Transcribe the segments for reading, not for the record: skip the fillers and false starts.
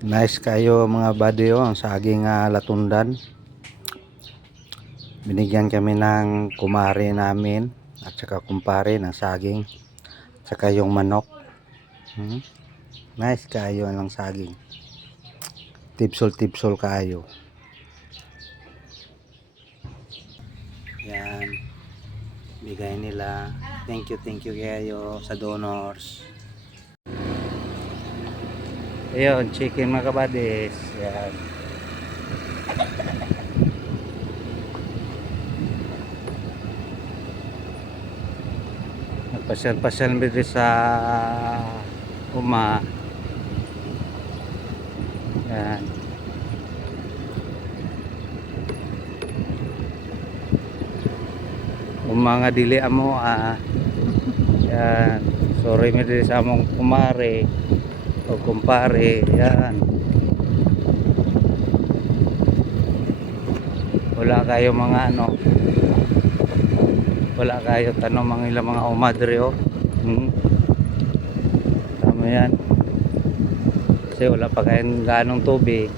Nice kayo mga buddy, ang saging latundan. Binigyan kami ng kumare namin at saka kumpare ng saging, saka yung manok. Nice kayo ng saging. Tipsol kayo. Yan. Bigay nila. Thank you kayo sa donors. Ayun, chicken mga kabadis. Yan. Nagpasyal-pasyal dito sa uma. Yan. Mga dili amo yan. Sorry mi dili sa among kumare o kumpare. Yan. Wala kayo mga wala kayo tanong mga ilang mga umadre tama yan, kasi wala pa kayong ganong tubig.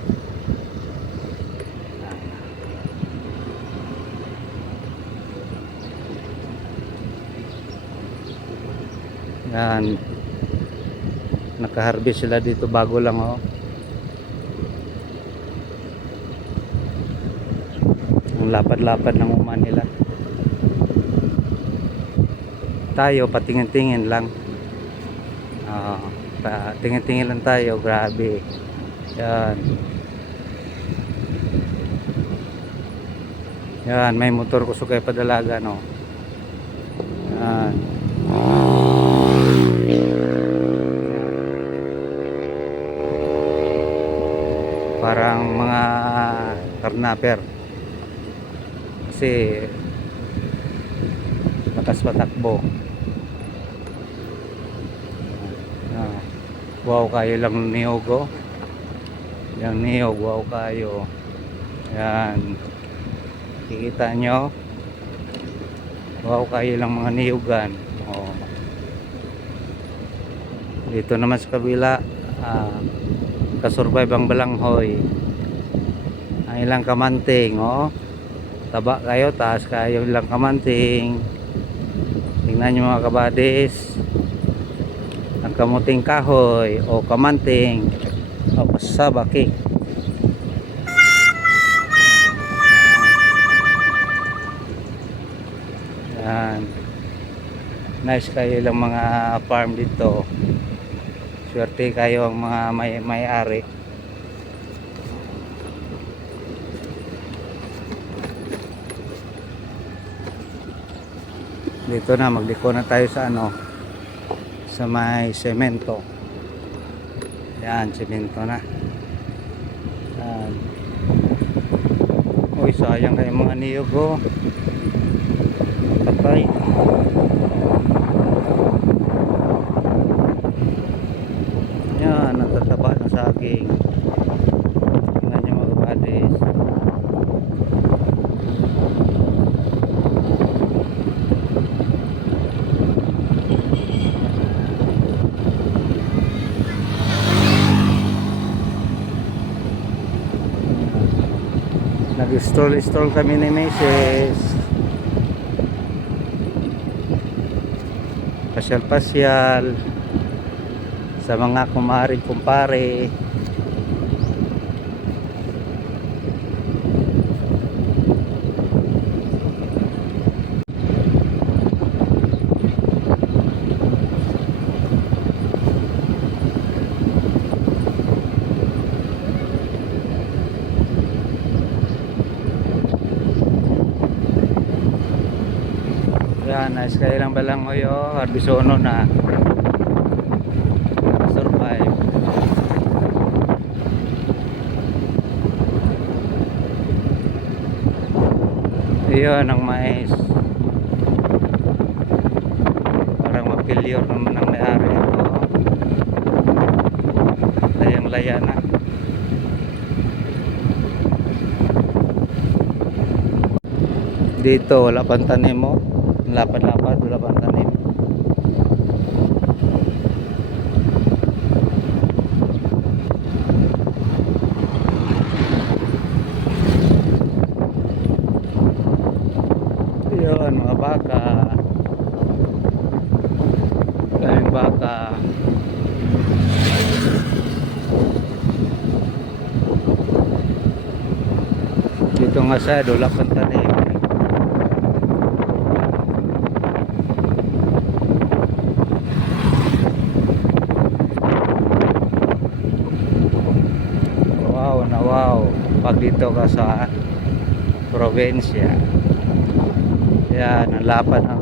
Yan, nakaharvest sila dito bago lang ang lapad-lapad ng uma nila. Tayo patingin-tingin lang, patingin-tingin lang tayo. Grabe yan. Yan, may motor ko sukay padalaga yan. Parang mga karnaper kasi lakas patakbo. Wow kayo lang niyog yung niyog, wow kayo. Yan, kikita nyo, wow kayo lang mga niyugan. Dito naman sa kabila kasurvive ang balanghoy, ang ilang kamanting taba kayo, taas kayo ilang kamanting. Tingnan nyo mga kabadis, ang kamuting kahoy o kamanting o pasabaki. Yan, nice kayo ilang mga farm dito. Swerte kayo ang mga may-ari. Dito na, magliko na tayo sa sa may semento. Yan, semento na. Yan. Uy, sayang kayo mga niyog patay. Yan, natataba ng saging. Tingnan nyo mga kabadis. Nag-stroll kami ni Mrs. Pasyal sa mga kumaring kumpare. Yan, nice kayo lang balanghoy harbisono na survive. Iyon ang mais, parang mapilyor naman ang may-ari ito. Layang laya na. Dito wala pang tanim lapad-lapad, wala pang tanim. Dito nga sa wala pang tanim. Wow na wow. Pag dito ka sa probinsya, yan, ang lapad ng